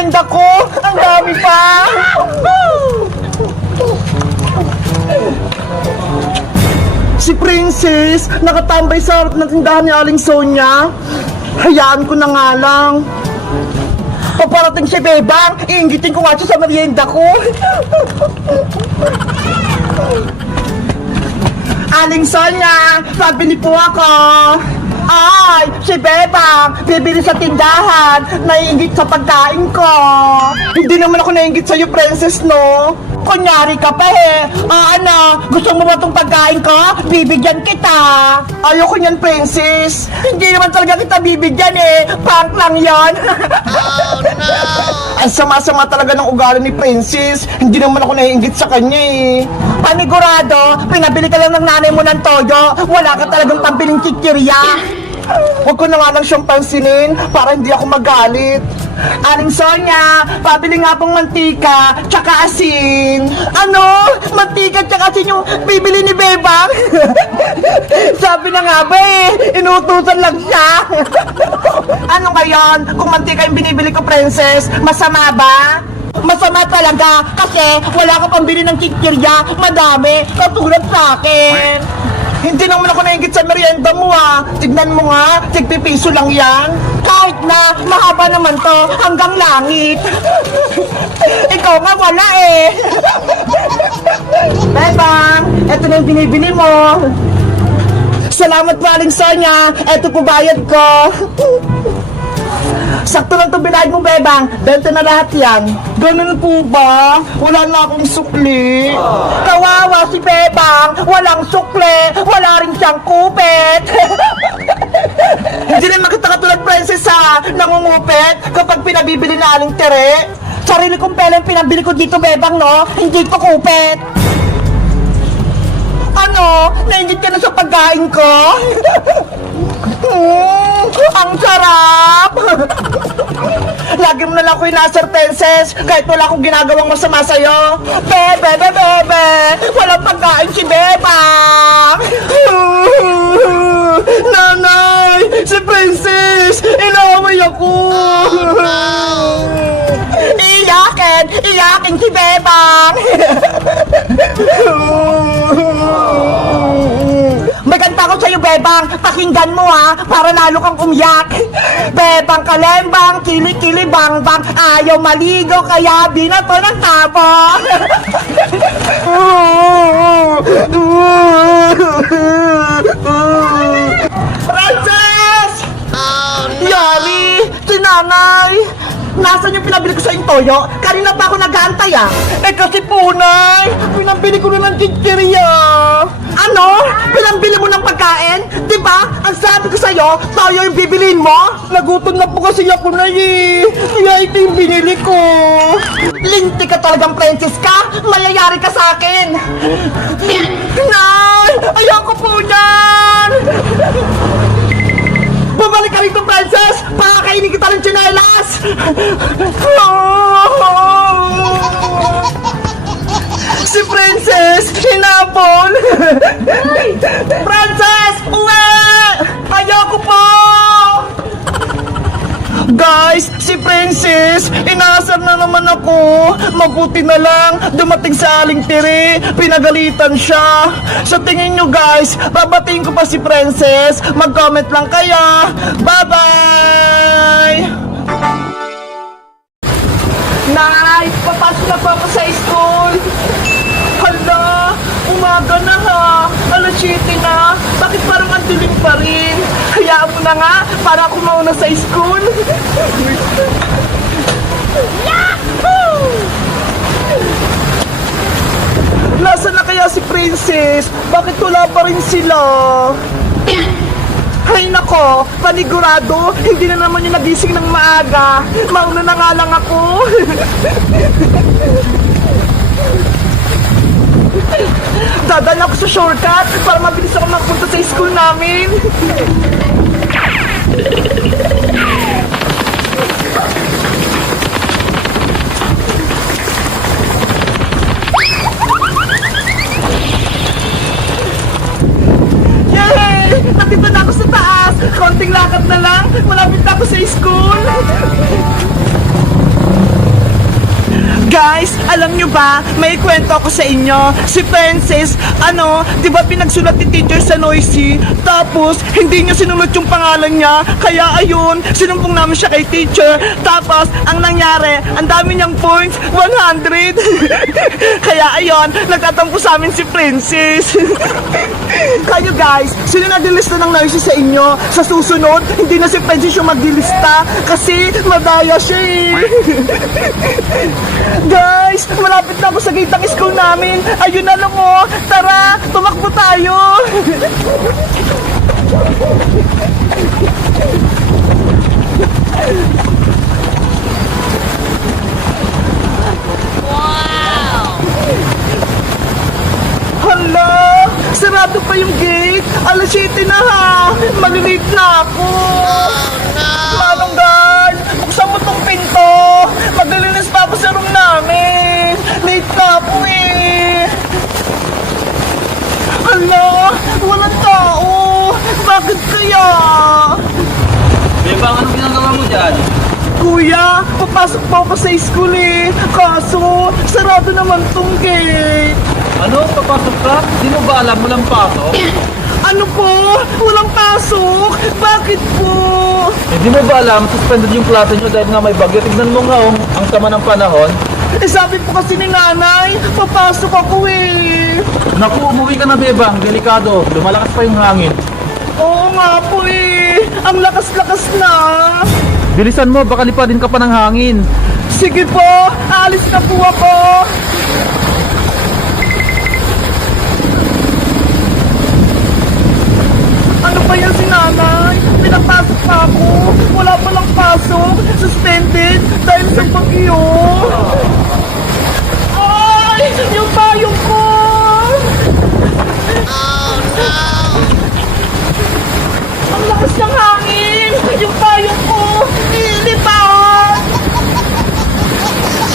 merienda ko. Ang dami pa. Si Princess, nakatambay sa harap ng tindahan ni Aling Sonia. Hayaan ko na nga lang. Paparating si Bebang, iingitin ko nga siya sa merienda ko. Aling Sonia, pabili po ako. Ay, si Bebang, bibili sa tindahan, naiingit sa pagkain ko. Hindi naman ako naiingit sa'yo, Princess, no? Kunyari ka pa eh. Ano, gusto mo ba itong pagkain ko? Bibigyan kita. Ayoko niyan, Princess. Hindi naman talaga kita bibigyan eh. Prank lang yon. Oh, no. Ang sama-sama talaga ng ugali ni Princess. Hindi naman ako naiingit sa kanya eh. Panigurado, pinabili ka lang ng nanay mo ng toyo. Wala ka talagang pambiling chichirya. Huwag ko na nga lang siyang pansinin para hindi ako magalit. Aling Sonia, pabili nga pong mantika tsaka asin. Ano? Mantika tsaka asin yung bibili ni Bebang? Sabi na nga ba eh, inutusan lang siya. Ano ngayon? Kung mantika yung binibili ko, Princess, masama ba? Masama talaga kasi wala ka pambili ng chichirya, madami, katulad sa akin. Hindi naman ako naingit sa merienda mo ah. Tignan mo nga, tigpipiso lang yan. Kahit na, mahaba naman to, hanggang langit. Ikaw nga wala eh. Bebang, eto na yung binibili mo. Salamat po, Aling Sonia. Eto po bayad ko. Sakto lang ito binayad mo, Bebang. Benta na lahat yan. Ganun po ba? Wala na akong sukli. Kawawa si Bebang. Walang sukli. Wala rin siyang kupit. Hindi naman kita katulad, Princess, ha? Nangungupit kapag pinabibili na Aling Tere. Sarili kong pera yung pinabili ko dito, Bebang, no? Hindi ko kupit. Ano? Naingit ka na sa pagkain ko? Ang sarap! Lagi mo na lang ko inasar, Princess, kahit wala akong ginagawang masama sa'yo. Bebe, bebe, bebe! Walang pagkain si Bebang! Nanay! Si Princess! Inaway ako! Iyakin! Iyakin si Bebang! May kanta ko sa'yo, Bebang. Pakinggan mo ha, para lalo kang umiyak. Bebang kalembang, kili-kili bang-bang. Ayaw maligo, kaya binato ng tabo. Princess! Oh, no. Yari! Si Nanay! Nasaan yung pinabili ko sa yung toyo? Kanina pa ako nag-aantay ah. Eh kasi po, Nay, pinabili ko na ng chichirya. Ano? Pinabili mo ng pagkain? Diba? Ang sabi ko sa'yo, toyo yung bibilin mo? Nagutom na po kasi ako, Nay eh. Kaya ito yung binili ko. Linti ka talagang, Princess ka. Mayayari ka sa akin. Nay! Ayoko po yan! Babalik ka rito, Princess! Pakakainin kita ng tsinelas! Si Princess! Hinabol! Princess! Uwi! Ayoko po! Guys, si Princess, inaasar na naman ako. Mabuti na lang, dumating sa Aling Tere, pinagalitan siya. Sa tingin nyo guys, babatiin ko pa si Princess. Mag-comment lang kayo. Bye-bye! Nay, papasok na po ako sa school. Hala, umaga na ha. Alas 7 na. Bakit parang ang dilim pa rin? Hayaan mo na nga, para ako mauna sa school. Yahoo! Nasaan na kaya si Princess? Bakit wala pa rin sila? Ay nako, panigurado, hindi na naman yung nagising ng maaga. Mauna na nga lang ako. Dadala ako sa shortcut para mabilis ako magpunta sa school namin. Yay! Nandito na ako sa taas. Konting lakad na lang. Malapit na ako sa school. Guys, alam nyo ba, may kwento ako sa inyo. Si Princess, di ba pinagsulat ni teacher sa Noisy? Tapos, hindi niya sinulat yung pangalan niya. Kaya ayun, sinumbong namin siya kay teacher. Tapos, ang nangyari, ang dami niyang points, 100. Kaya ayun, nagtatampo sa amin si Princess. Kayo guys, sino nagdilista ng Noisy sa inyo? Sa susunod, hindi na si Princess yung magdilista kasi madaya siya eh. Guys, malapit na ako sa gate ng school namin. Ayun na lang oh. Tara, tumakbo tayo. Hala, sarado pa yung gate. Alas 7 na ha. Malilate na ako. Manong guard, buksan mo tong pinto. Maglilinis pa ako sa room namin. Late na ako eh. Hala, walang tao. Bakit kaya? Bebang, anong ginagawa mo dyan? Kuya, papasok pa ako sa school eh. Kaso, sarado naman tong gate. Ano? Papasok ka? Di mo ba alam walang pasok? Ano po? Walang pasok? Bakit po? Di mo ba alam suspended yung klase nyo dahil nga may bagyo? Tignan mo nga ang sama ng panahon. Eh sabi po kasi ni nanay, papasok ako eh. Naku, umuwi ka na Bebang. Delikado. Lumalakas pa yung hangin. Oo nga po eh. Ang lakas-lakas na. Bilisan mo, baka lipadin ka pa ng hangin. Sige po, aalis na po ako. Ano ba yan si nanay? Pinapasok pa ako. Wala palang pasok. Suspended dahil sa bagyo. Ay! Yung payong ko! Ang lakas ng hangin! Yung payong ko! Nililipat!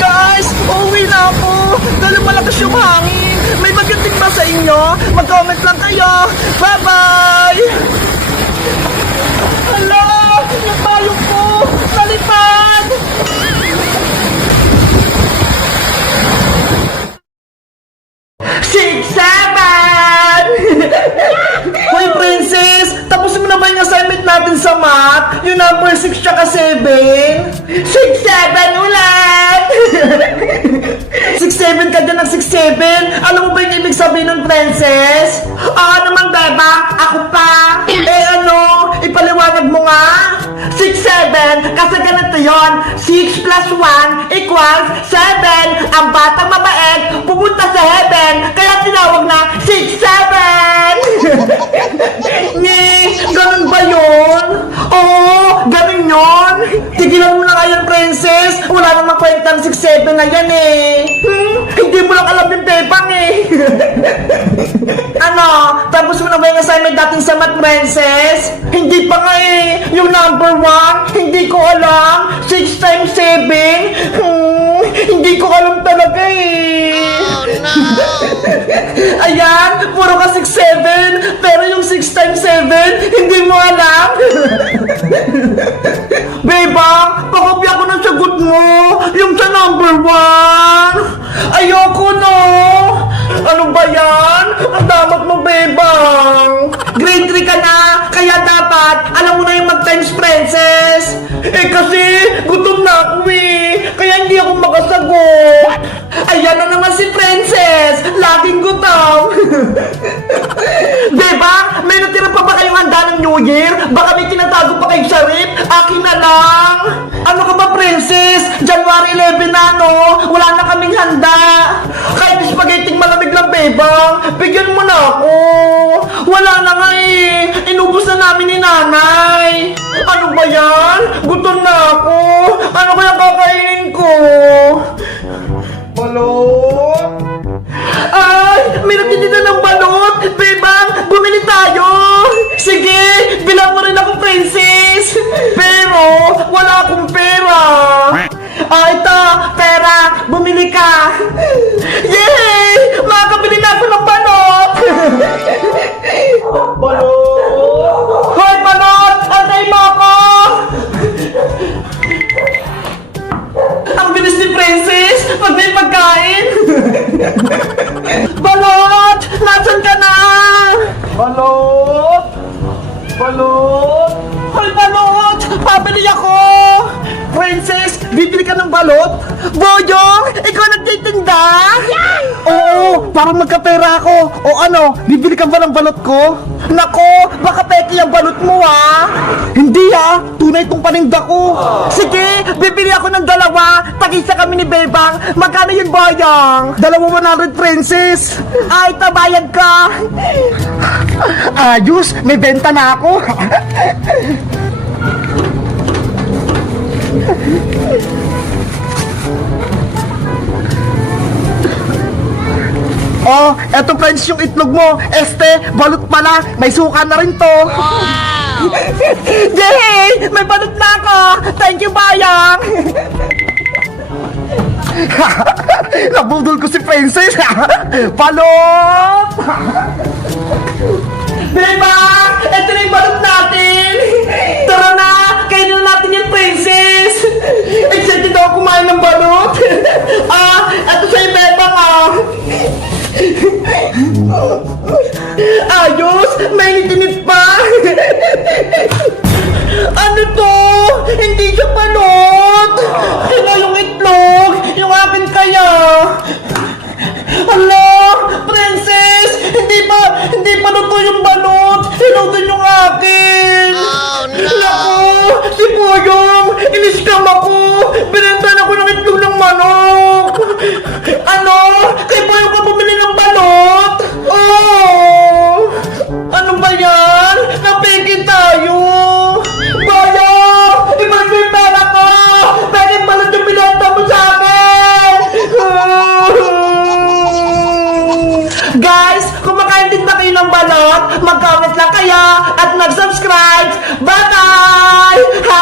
Guys, uuwi na ako! Dahil malakas yung hangin! May magandang ba sa inyo? Mag-comment lang kayo! Bye-bye! Hala! Yung payong ko! Nalipad! Six, seven! Hoy, Princess! Tapos mo na ba yung assignment natin sa math? Yung number 6 tsaka 7? 6, 7 ulit! 6-7 ka dyan ng 6-7? Alam mo ba yung ibig sabihin ng Princess? Oo naman, Beba. Ako pa. Ipaliwanag mo nga. 6-7 kasi ganito yon. 6 plus 1 equals 7. Ang batang mabait pupunta sa heaven kaya tinawag na 6-7. Ganun ba yun? Oo, ganun yun. Tigilan mo na ngayon, Princess. Wala namang kwentang 6-7 na yan eh. Hindi mo lang alam yung Bebang eh. Tapos mo na ba yung assignment natin sa math, Princess? Hindi pa nga eh. Yung number 1, hindi ko alam. 6 times 7? Hindi ko alam talaga eh. Oh, no. Ayan, puro ka 6-7. Pero yung 6 times 7, hindi mo alam. Bebang, pakopya ko ng sagot mo. Yung sa number 1. Ayoko no. Ano ba yan? Ang damat mo, Bebang. Grade 3 ka na, kaya dapat alam mo na yung mag-times, Princess. Eh kasi, gutom na ako eh. Kaya hindi ako makasagot. Ayan na naman si Princess. Laging gutom. Bebang, may natira pa ba kayong handa ng New Year? Baka may tinatago pa kay Sharif? Akin na lang. Ano ka ba, Princess? January 11 na, no? Wala na kaming handa. Kahit spaghetti malamig lang, Bebang. Bigyan mo na ako. Wala na nga eh. Inubos na namin ni nanay. Ano ba yan? Gutom na ako. Ano kaya kakainin ko? Balot? Ay! May nagtitinda ng balot! Bebang! Bumili tayo! Sige! Bilang mo rin ako, Princess! Pero, wala akong pera! Ito! Pera! Bumili ka! Yay! Makakabili na ako ng balot! Balot! Hoy, balot! Antay mo ako! Nako! Princess, bibili ka ng balot? Boyong, ikaw nagtitinda? Oo, para magkapera ako. O ano, bibili ka ba ng balot ko? Nako, baka peki ang balot mo ah. Hindi ah, tunay tong paninda ko. Sige, bibili ako ng dalawa. Tag-isa kami ni Bebang. Magkano yun, Boyong? 200, Princess. Ay, tabayad ka. Ayos, may benta na ako. Oh, eto friends yung itlog mo. Este, balot pala. May suka na rin to. Wow! Yay! May balot na ako. Thank you, Bayang. Nabudol ko si Princess. Balot! Diba? Ito na yung balot natin. Tara na, kainin na natin yung Princess. Excited ako kumain ng balot. Ito sa'yo, Bebang Ayos! May init pa! Ano to? Hindi siya balot! Sino yung itlog? Yung akin kaya? Hala! Princess! Hindi pa luto yung balot! Sinutin yung akin! Oh no! Naku! Si Boyong! Iniskam ako! Binentan ako ng itlog ng manok! Ano? Kay Boyong ka bumili ng balot? Oh! Ano ba yan? Napigil tayo! Boyong! Ibalik mo yung pera ko! Bakit balot yung binenta mo sa akin? Guys, kung makain din ba kayo ng balot, mag-comment lang kayo at mag-subscribe. Bye-bye!